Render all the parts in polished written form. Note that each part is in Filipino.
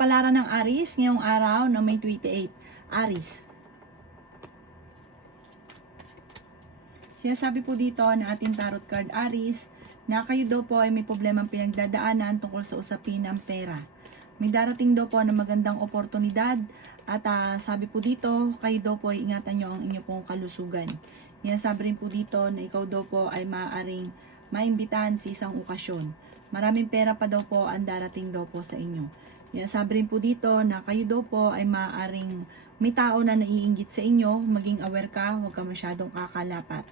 Kapalaran ng Aries ngayong araw na may 28. Aries. Sinasabi po dito na ating tarot card Aries na kayo daw po ay may problemang pinagdadaanan tungkol sa usapin ng pera. May darating daw po na magandang oportunidad at sabi po dito, kayo daw po ay ingatan nyo ang inyo pong kalusugan. Sabi rin po dito na ikaw daw po ay maaaring maimbitahan sa isang okasyon. Maraming pera pa daw po ang darating daw po sa inyo. Sabi rin po dito na kayo daw po ay maaaring may tao na naiinggit sa inyo, maging aware ka, huwag ka masyadong kakalapat.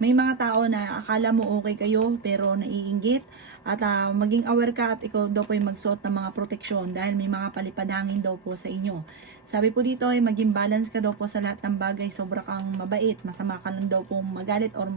May mga tao na akala mo okay kayo pero naiinggit at maging aware ka at ikaw daw po ay magsuot ng mga proteksyon dahil may mga palipadhangin daw po sa inyo. Sabi po dito ay maging balance ka daw po sa lahat ng bagay, sobra kang mabait, masama ka lang daw po magalit or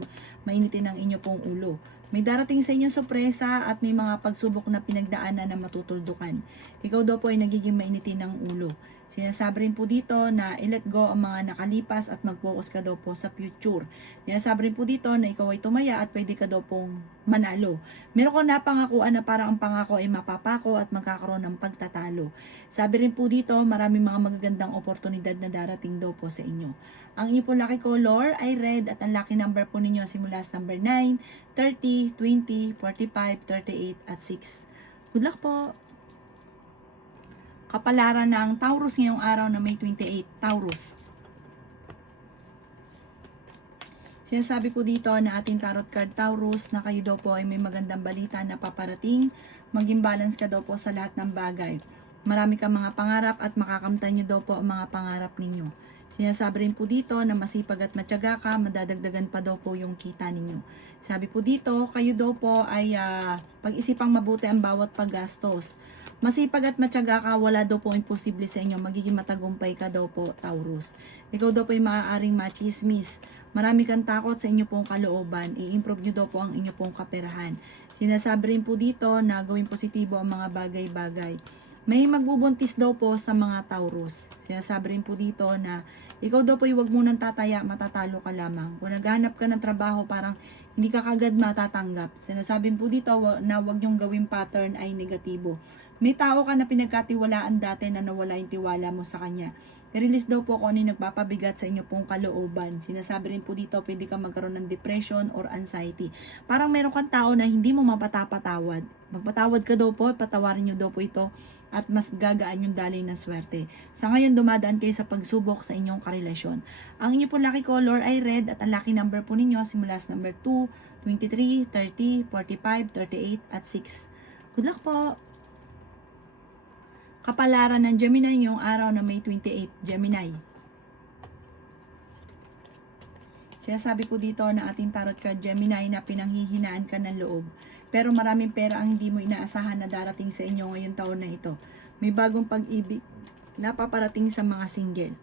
mainitin ang inyo pong ulo. May darating sa inyo sorpresa at may mga pagsubok na pinagdaanan na matutuldukan. Ikaw daw po ay nagiging mainitin ng ulo. Sinasabi rin po dito na i-let go ang mga nakalipas at mag-focus ka daw po sa future. Sinasabi rin po dito na ikaw ay tumaya at pwede ka daw pong manalo. Meron ko napangakuan na parang ang pangako ay mapapako at magkakaroon ng pagtatalo. Sabi rin po dito maraming mga magagandang oportunidad na darating daw po sa inyo. Ang inyo po lucky color ay red at ang lucky number po ninyo simula sa number 9, 30, 20, 45, 38 at 6. Good luck po! Kapalaran ng Taurus ngayong araw na may 28. Taurus. Sinasabi po dito na ating tarot card Taurus na kayo daw po ay may magandang balita na paparating. Maging balance ka daw po sa lahat ng bagay. Marami kang mga pangarap at makakamtan nyo daw po ang mga pangarap ninyo. Sinasabi rin po dito na masipag at matyaga ka, madadagdagan pa daw po yung kita ninyo. Sabi po dito, kayo daw po ay pag-isipang mabuti ang bawat paggastos. Masipag at matyaga ka, wala daw po imposible sa inyo. Magiging matagumpay ka daw po, Taurus. Ikaw daw po ay maaaring machismis. Marami kang takot sa inyo pong kalooban. I-improve nyo daw po ang inyo pong kaperahan. Sinasabi rin po dito na gawing positibo ang mga bagay-bagay. May magbubuntis daw po sa mga Taurus. Sinasabi rin po dito na ikaw daw po ay huwag munang tataya, matatalo ka lamang. Kung naghahanap ka ng trabaho, parang hindi ka kagad matatanggap. Sinasabi po dito na huwag nyong gawing pattern ay negatibo. May tao ka na pinagkatiwalaan dati na nawala yung tiwala mo sa kanya. I-release daw po kung ano yung nagpapabigat sa inyo pong kalooban. Sinasabi rin po dito, pwede ka magkaroon ng depression or anxiety. Parang meron kang tao na hindi mo mapatapatawad. Magpatawad ka daw po, patawarin nyo daw po ito at mas gagaan yung daloy ng swerte. Sa ngayon, dumadaan kayo sa pagsubok sa inyong karelasyon. Ang inyo po lucky color ay red at ang lucky number po ninyo simula sa number 2, 23, 30, 45, 38 at 6. Good luck po! Kapalaran ng Gemini ngayong araw na may 28. Gemini. Sinasabi po dito na ating tarot card Gemini na pinanghihinaan ka ng loob. Pero maraming pera ang hindi mo inaasahan na darating sa inyo ngayong taon na ito. May bagong pag-ibig na paparating sa mga single.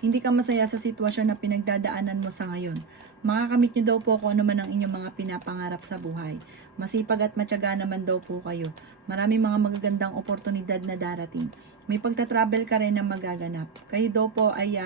Hindi ka masaya sa sitwasyon na pinagdadaanan mo sa ngayon. Makakamit nyo daw po kung ano man ang inyong mga pinapangarap sa buhay. Masipag at matyaga naman daw po kayo. Maraming mga magagandang oportunidad na darating. May pagta-travel ka rin na magaganap. Kayo daw po ay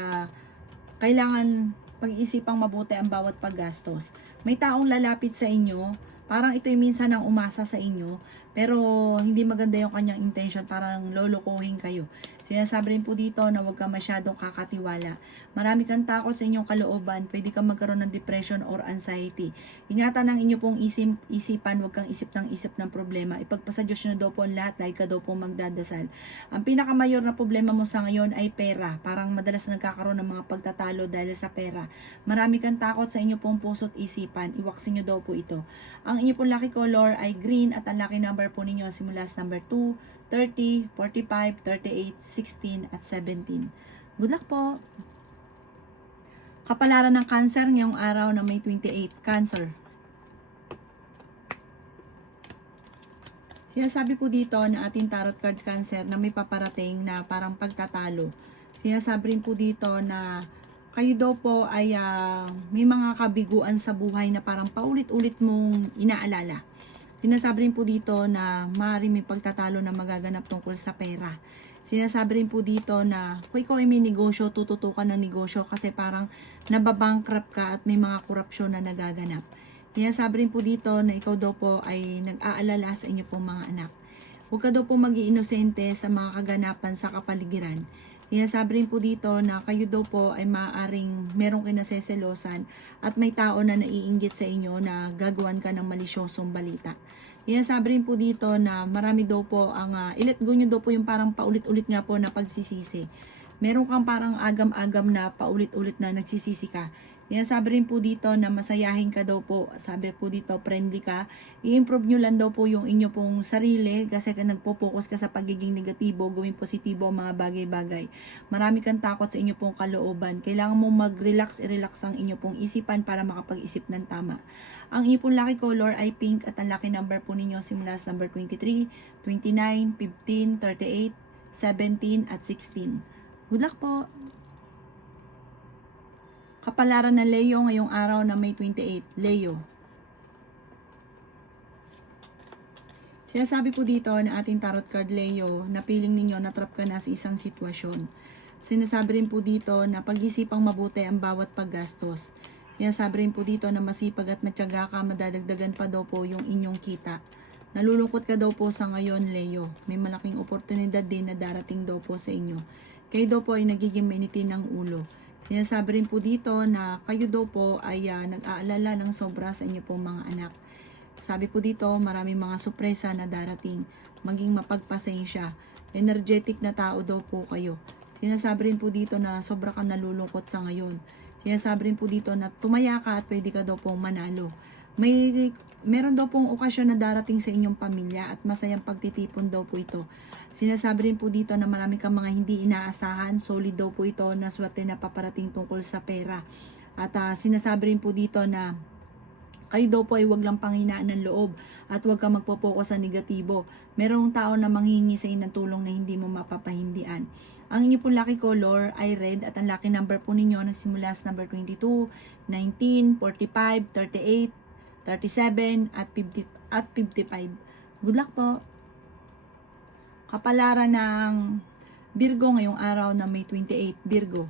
kailangan pag-iisipang mabuti ang bawat paggastos. May taong lalapit sa inyo, parang ito'y minsan ang umasa sa inyo, pero hindi maganda yung kanyang intention, parang lolokohin kayo. Sinasabi rin po dito na huwag ka masyadong kakatiwala. Marami kang takot sa inyong kalooban, pwede kang magkaroon ng depression or anxiety. Ingatan ang inyo pong isipan, huwag kang isip ng problema. Ipagpasa Diyos nyo daw po ang lahat, lagi ka daw po magdadasal. Ang pinakamayor na problema mo sa ngayon ay pera. Parang madalas nagkakaroon ng mga pagtatalo dahil sa pera. Marami kang takot sa inyo pong puso't isipan, iwaksin nyo daw po ito. Ang inyo pong lucky color ay green at ang lucky number po ninyo simula sa number 2, 30, 45, 38, 16, at 17. Good luck po! Kapalaran ng Cancer ngayong araw na may 28. Cancer. Sinasabi po dito na ating tarot card Cancer na may paparating na parang pagtatalo. Sinasabi rin po dito na kayo daw po ay may mga kabiguan sa buhay na parang paulit-ulit mong inaalala. Sinasabi rin po dito na maaaring may pagtatalo na magaganap tungkol sa pera. Sinasabi rin po dito na kung ikaw ay may negosyo, tututukan ng negosyo kasi parang nababankrupt ka at may mga korupsyon na nagaganap. Sinasabi rin po dito na ikaw daw po ay nag-aalala sa inyo pong mga anak. Huwag ka daw po mag-iinosente sa mga kaganapan sa kapaligiran. Sinasabi rin po dito na kayo daw po ay maaaring merong kinaseselosan at may tao na naiinggit sa inyo na gagawan ka ng malisyosong balita. Sinasabi rin po dito na marami daw po ang i-let go nyo daw po yung parang paulit-ulit nga po na pagsisisi. Meron kang parang agam-agam na paulit-ulit na nagsisisi ka. Sabi rin po dito na masayahin ka daw po. Sabi po dito, friendly ka. I-improve nyo lang daw po yung inyo pong sarili kasi nagpo-focus ka sa pagiging negatibo, gawing positibo ang mga bagay-bagay. Marami kang takot sa inyo pong kalooban. Kailangan mo mag-relax, i-relax ang inyo pong isipan para makapag-isip ng tama. Ang inyo pong lucky color ay pink at ang lucky number po ninyo simula sa number 23, 29, 15, 38, 17 at 16. Good luck po! Kapalaran ng Leo ngayong araw na May 28. Leo. Sinasabi po dito na ating tarot card Leo na piling ninyo na-trap ka na sa isang sitwasyon. Sinasabi rin po dito na pag-isipang mabuti ang bawat paggastos. Sinasabi rin po dito na masipag at matyaga ka, madadagdagan pa daw po yung inyong kita. Nalulungkot ka daw po sa ngayon Leo. May malaking oportunidad din na darating daw po sa inyo. Kayo daw po ay nagiging mainitin ng ulo. Sinasabi rin po dito na kayo daw po ay nag-aalala ng sobra sa inyo pong mga anak. Sabi po dito, maraming mga sorpresa na darating. Maging mapagpasensya. Energetic na tao daw po kayo. Sinasabi rin po dito na sobra kang nalulungkot sa ngayon. Sinasabi rin po dito na tumaya ka at pwede ka daw pong manalo. Meron daw pong okasyon na darating sa inyong pamilya at masayang pagtitipon daw po ito. Sinasabi rin po dito na marami kang mga hindi inaasahan, solid daw po ito na swerte na paparating tungkol sa pera. At sinasabi rin po dito na kayo daw po ay wag lang panghinaan ng loob at wag kang magpo-focus sa negatibo. Merong tao na manghingi sa inyo ng tulong na hindi mo mapapahindian. Ang inyo po lucky color ay red at ang lucky number po ninyo nagsimula sa number 22, 19, 45, 38, 37 at 50 at 55. Good luck po. Kapalaran ng Virgo ngayong araw na May 28, Virgo.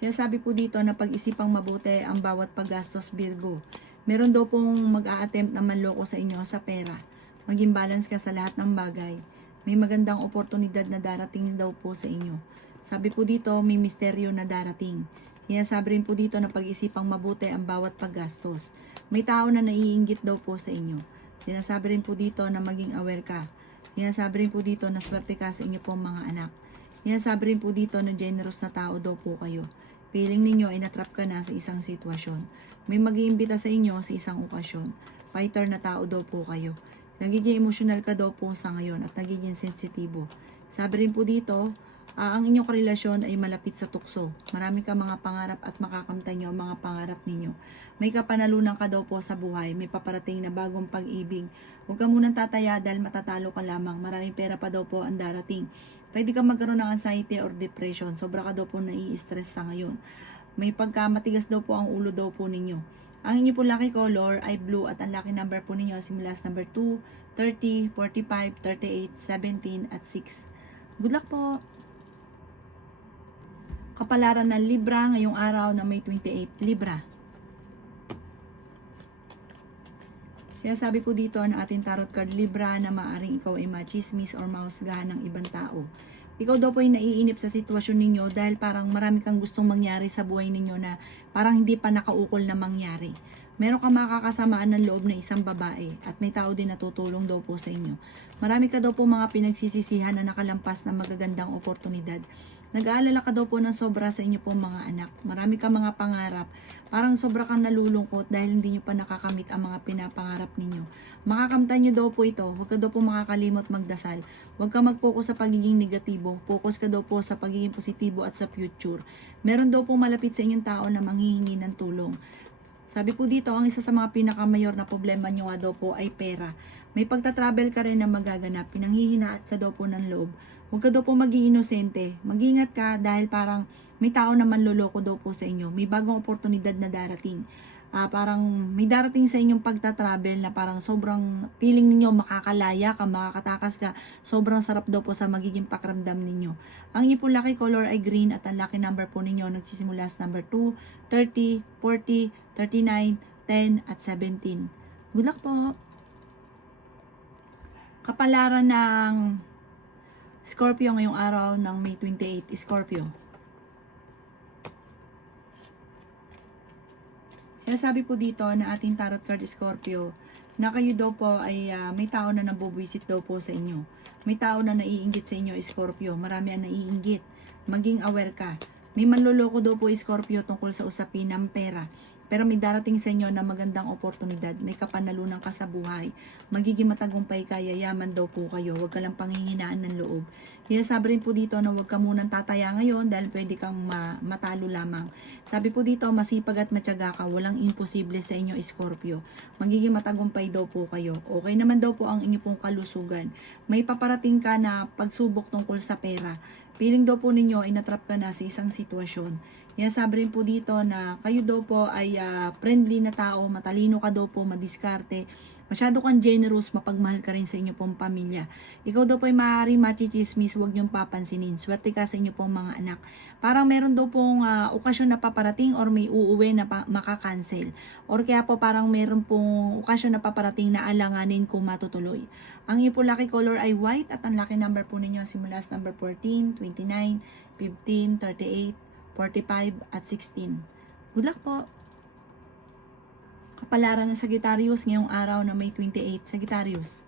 Sinasabi po dito na pag-isipang mabuti ang bawat paggastos Virgo. Meron daw pong mag-a-attempt na manloko sa inyo sa pera. Maging balance ka sa lahat ng bagay. May magandang oportunidad na darating daw po sa inyo. Sabi po dito, may misteryo na darating. Sinasabi rin po dito na pag-isipang mabuti ang bawat paggastos. May tao na naiinggit daw po sa inyo. Sinasabi rin po dito na maging aware ka. Sinasabi rin po dito na swerte ka sa inyo pong mga anak. Sinasabi rin po dito na generous na tao daw po kayo. Feeling ninyo ay natrap ka na sa isang sitwasyon. May mag-iimbita sa inyo sa isang okasyon. Fighter na tao daw po kayo. Nagiging emosyonal ka daw po sa ngayon at nagiging sensitibo. Sabi rin po dito, ang inyong karelasyon ay malapit sa tukso. Marami ka mga pangarap at makakamtan nyo ang mga pangarap ninyo. May kapanalunan ka daw po sa buhay. May paparating na bagong pag-ibig. Huwag ka munang tataya dahil matatalo ka lamang. Maraming pera pa daw po ang darating. Pwede ka magkaroon ng anxiety or depression. Sobra ka daw po nai-stress sa ngayon. May pagkamatigas daw po ang ulo daw po ninyo. Ang inyo po lucky color ay blue at ang lucky number po ninyo simula sa number 2, 30, 45, 38, 17 at 6. Good luck po! Kapalaran ng Libra ngayong araw na May 28, Libra. Sinasabi po dito ng ating tarot card Libra na maaring ikaw ay machismis or mahusgahan ng ibang tao. Ikaw daw po ay naiinip sa sitwasyon ninyo dahil parang marami kang gustong mangyari sa buhay ninyo na parang hindi pa nakaukol na mangyari. Meron kang makakasamaan ng loob na isang babae at may tao din na tutulong daw po sa inyo. Marami ka daw po mga pinagsisisihan na nakalampas ng magagandang oportunidad. Nag-aalala ka daw po ng sobra sa inyo pong mga anak. Marami ka mga pangarap. Parang sobra kang nalulungkot dahil hindi nyo pa nakakamit ang mga pinapangarap ninyo. Makakamtan nyo daw po ito. Huwag ka daw po makakalimot magdasal. Huwag ka mag-focus sa pagiging negatibo. Focus ka daw po sa pagiging positibo at sa future. Meron daw po malapit sa inyong tao na manghihingi ng tulong. Sabi po dito, ang isa sa mga pinakamayor na problema nyo nga daw po ay pera. May pagta-travel ka rin na magaganap. Pinanghihinaat ka daw po ng loob. Huwag ka daw po maging inosente. Mag-ingat ka dahil parang may tao na manloloko daw po sa inyo. May bagong oportunidad na darating. Parang may darating sa inyong pagta-travel na parang sobrang feeling ninyo makakalaya ka, makakatakas ka. Sobrang sarap daw po sa magiging pakiramdam ninyo. Ang inyo po lucky color ay green at ang lucky number po ninyo nagsisimula sa number 2, 30, 40, 39, 10 at 17. Good luck po! Kapalaran ng Scorpio ngayong araw ng May 28, Scorpio. Sinasabi po dito na ating tarot card Scorpio na kayo daw po ay may tao na nabubwisit daw po sa inyo. May tao na naiinggit sa inyo Scorpio. Marami ang naiinggit. Maging aware ka. May manloloko daw po Scorpio tungkol sa usapin ng pera. Pero may darating sa inyo na magandang oportunidad. May kapanalunan ka sa buhay. Magiging matagumpay ka, yayaman daw po kayo. Huwag ka lang panghihinaan ng loob. Sinasabi rin po dito na huwag ka munang tataya ngayon dahil pwede kang matalo lamang. Sabi po dito, masipag at matyaga ka. Walang imposible sa inyo, Scorpio. Magiging matagumpay daw po kayo. Okay naman daw po ang inyo pong kalusugan. May paparating ka na pagsubok tungkol sa pera. Piling daw po ninyo ay natrap ka na sa isang sitwasyon. Sabi rin po dito na kayo daw po ay friendly na tao, matalino ka daw po, madiskarte, masyado kang generous, mapagmahal ka rin sa inyo pong pamilya. Ikaw daw po ay maaaring machichismis, huwag niyong papansinin. Swerte ka sa inyo pong mga anak. Parang meron daw pong okasyon na paparating or may uuwi na makakancel. Or kaya po parang meron pong okasyon na paparating na alanganin kung matutuloy. Ang iyo po lucky color ay white at ang lucky number po ninyo simula sa number 14, 29, 15, 38, 45 at 16. Good luck po! Kapalaran ng Sagittarius ngayong araw na May 28, Sagittarius.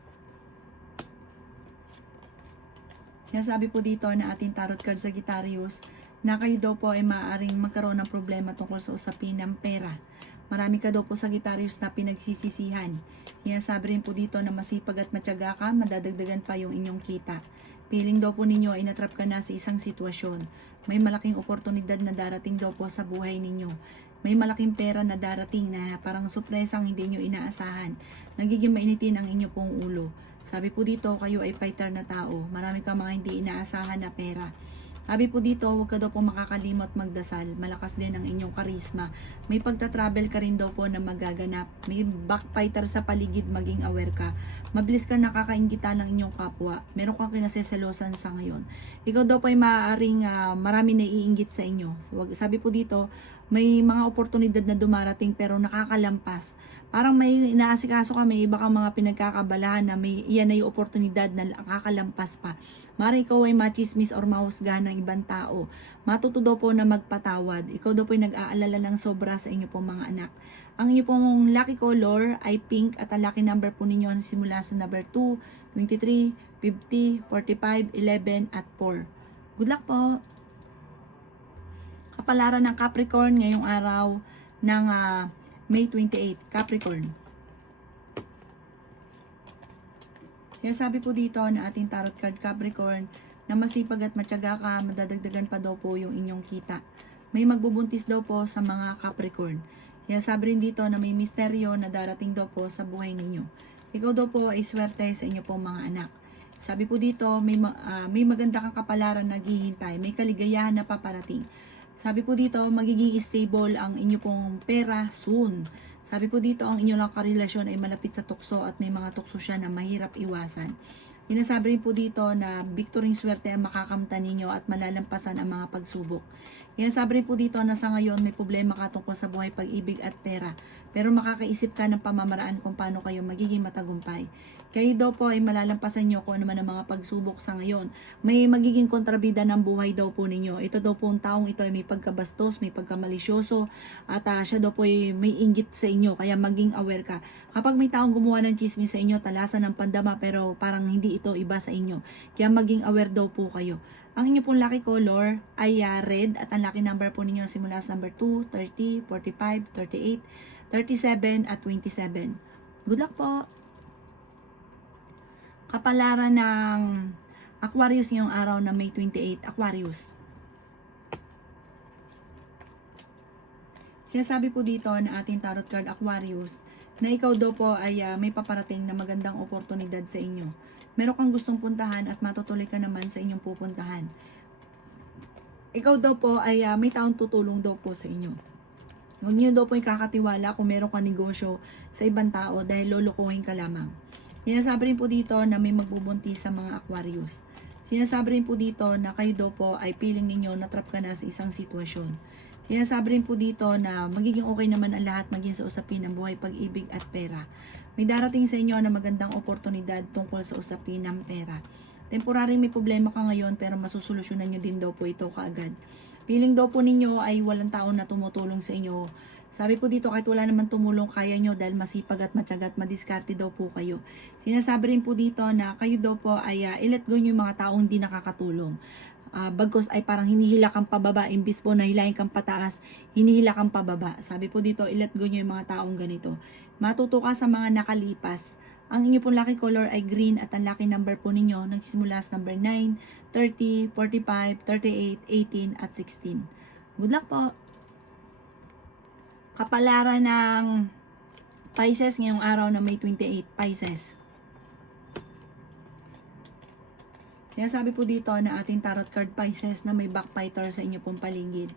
Sinasabi po dito na ating tarot card Sagittarius na kayo daw po ay maaaring magkaroon ng problema tungkol sa usapin ng pera. Marami ka daw po Sagittarius na pinagsisisihan. Sinasabi rin po dito na masipag at matyaga ka, madadagdagan pa yung inyong kita. Piling daw po ninyo ay natrap ka na sa isang sitwasyon. May malaking oportunidad na darating daw po sa buhay ninyo. May malaking pera na darating na parang sorpresang hindi nyo inaasahan. Nagiging mainitin ang inyo pong ulo. Sabi po dito, kayo ay fighter na tao. Marami ka mga hindi inaasahan na pera. Sabi po dito, huwag ka daw po makakalimot magdasal. Malakas din ang inyong karisma. May pagta-travel ka rin daw po na magaganap. May backfighter sa paligid, maging aware ka. Mabilis ka nakakaingita ng inyong kapwa. Meron kang kinaseselosan sa ngayon. Ikaw daw po ay maaaring marami na iinggit sa inyo. Sabi po dito, may mga oportunidad na dumarating pero nakakalampas. Parang may inaasikaso ka, may iba kang mga pinagkakabalahan na may iyan ay oportunidad na nakakalampas pa. Mara ikaw ay machismis or mahusgahan ng ibang tao. Matuto daw po na magpatawad. Ikaw daw po ay nag-aalala ng sobra sa inyo pong mga anak. Ang inyo pong lucky color ay pink at ang lucky number po ninyo simula sa number 2, 23, 50, 45, 11 at 4. Good luck po! Kapalaran ng Capricorn ngayong araw ng May 28, Capricorn. Sabi po dito na ating tarot card Capricorn na masipag at matyaga ka, madadagdagan pa daw po yung inyong kita. May magbubuntis daw po sa mga Capricorn. Sabi rin dito na may misteryo na darating daw po sa buhay ninyo. Ikaw daw po ay swerte sa inyo pong mga anak. Sabi po dito, may maganda kang kapalaran na naghihintay, may kaligayahan na paparating. Sabi po dito, magiging stable ang inyo pong pera soon. Sabi po dito, ang inyong karelasyon ay malapit sa tukso at may mga tukso siya na mahirap iwasan. Sinasabi rin po dito na victory swerte ang makakamtan ninyo at malalampasan ang mga pagsubok. Sinasabi rin po dito na sa ngayon may problema ka tungkol sa buhay, pag-ibig at pera. Pero makakaisip ka ng pamamaraan kung paano kayo magiging matagumpay. Kayo daw po ay malalampasan nyo kung ano man ang mga pagsubok sa ngayon. May magiging kontrabida ng buhay daw po ninyo. Ito daw po ang taong ito ay may pagkabastos, may pagkamalisyoso, at siya daw po ay may inggit sa inyo. Kaya maging aware ka. Kapag may taong gumawa ng chismis sa inyo, talasan ng pandama pero parang hindi ito iba sa inyo. Kaya maging aware daw po kayo. Ang inyo pong lucky color ay red at ang lucky number po ninyo simula sa number 2, 30, 45, 38, 37 at 27. Good luck po! Kapalaran ng Aquarius ngayong araw na May 28, Aquarius. Sinasabi po dito na ating tarot card Aquarius na ikaw daw po ay may paparating na magandang oportunidad sa inyo. Meron kang gustong puntahan at matutuloy ka naman sa inyong pupuntahan. Ikaw daw po ay may taong tutulong daw po sa inyo. Huwag niyo daw po ikakatiwala kung meron kang negosyo sa ibang tao dahil lolokohin ka lamang. Sinasabi rin po dito na may magbubuntis sa mga Aquarius. Sinasabi rin po dito na kayo daw po ay piling ninyo na trap ka na sa isang sitwasyon. Sinasabi rin po dito na magiging okay naman ang lahat maging sa usapin ng buhay, pag-ibig at pera. May darating sa inyo na magandang oportunidad tungkol sa usapin ng pera. Temporary may problema ka ngayon pero masusolusyonan nyo din daw po ito kaagad. Feeling daw po ninyo ay walang tao na tumutulong sa inyo. Sabi po dito kahit wala naman tumulong kaya nyo dahil masipag at matyaga at madiskarte daw po kayo. Sinasabi rin po dito na kayo daw po ay i-let go nyo yung mga taong hindi nakakatulong. Bagkos ay parang hinihila kang pababa, imbis po na hilahin kang pataas, hinihila kang pababa. Sabi po dito, i-let go nyo yung mga taong ganito. Matuto ka sa mga nakalipas. Ang inyo pong lucky color ay green at ang lucky number po ninyo nagsisimula sa number 9, 30, 45, 38, 18 at 16. Good luck po! Kapalaran ng Pisces ngayong araw na May 28, Pisces. Sinasabi po dito na ating tarot card Pisces na may backbiter sa inyo pong paligid.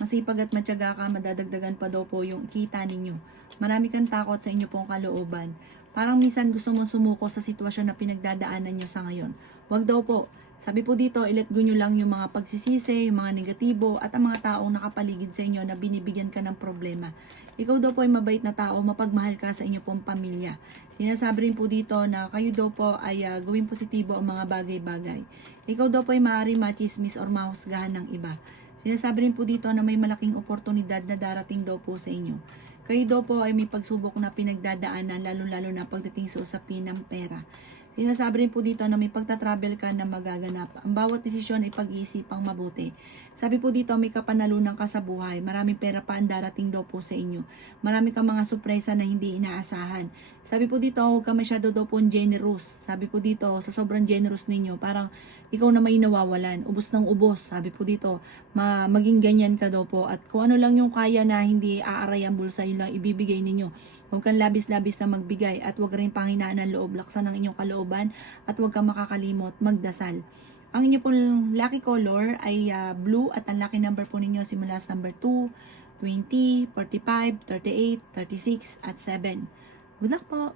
Masipag at matyaga ka, madadagdagan pa daw po yung kita ninyo. Marami kang takot sa inyo pong kalooban. Parang minsan gusto mong sumuko sa sitwasyon na pinagdadaanan nyo sa ngayon. Wag daw po. Sabi po dito, i-let go nyo lang yung mga pagsisisi, yung mga negatibo, at ang mga taong nakapaligid sa inyo na binibigyan ka ng problema. Ikaw daw po ay mabait na tao, mapagmahal ka sa inyo pong pamilya. Sinasabi rin po dito na kayo daw po ay gawing positibo ang mga bagay-bagay. Ikaw daw po ay maaari machismis or mahusgahan ng iba. Sinasabi rin po dito na may malaking oportunidad na darating daw po sa inyo. Kayo daw po ay may pagsubok na pinagdadaanan lalo-lalo na pagdating sa usapin ng pera. Sinasabi rin po dito na may pagta-travel ka na magaganap. Ang bawat desisyon ay pag-iisipang mabuti. Sabi po dito may kapanalunan ka sa buhay. Maraming pera pa ang darating daw po sa inyo. Marami kang mga sorpresa na hindi inaasahan. Sabi po dito huwag ka masyado daw po generous. Sabi po dito sa sobrang generous ninyo parang ikaw na may nawawalan. Ubos ng ubos. Sabi po dito maging ganyan ka daw po. At kung ano lang yung kaya na hindi aaray ang bulsa yun lang ibibigay ninyo. Huwag kang labis-labis na magbigay at huwag rin panghinaan ng loob, laksan ng inyong kalooban at huwag kang makakalimot magdasal. Ang inyong pong lucky color ay blue at ang lucky number po ninyo simula sa number 2, 20, 45, 38, 36 at 7. Good luck po!